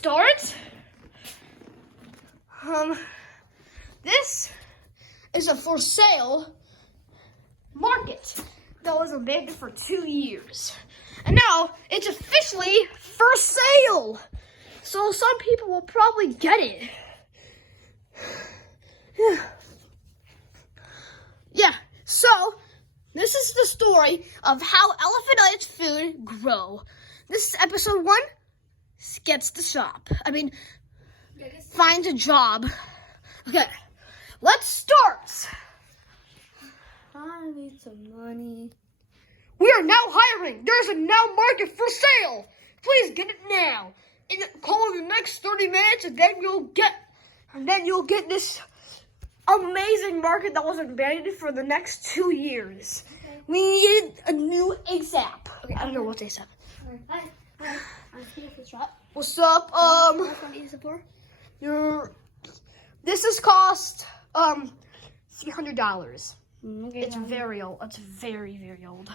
Start. This is a for sale market that was abandoned for 2 years. And now it's officially for sale. So some people will probably get it. Yeah, so this is the story of how Elephant Elliot's food grow. This is episode 1. Gets the shop. Finds a job. Okay, let's start. I need some money. We are now hiring. There's a now market for sale. Please get it now. Call in the next 30 minutes, and then you'll get this amazing market that was abandoned for the next 2 years. Okay. We needed a new ASAP. Okay, I don't know what's ASAP. Hi. I'm here for the shop. What's up? How much money is it for? This has cost $300. Okay, It's very old. It's very, very old.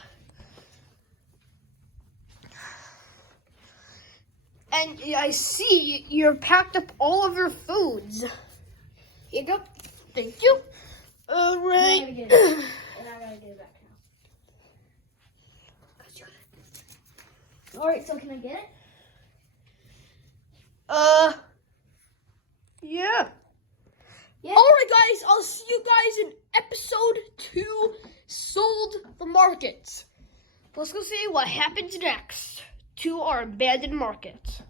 And I see you've packed up all of your foods. Here you go. Thank you. All right. And I gotta get it back now. All right, so can I get it? Yeah. Yeah. All right, guys. I'll see you guys in episode 2. Sold the market. Let's go see what happens next to our abandoned market.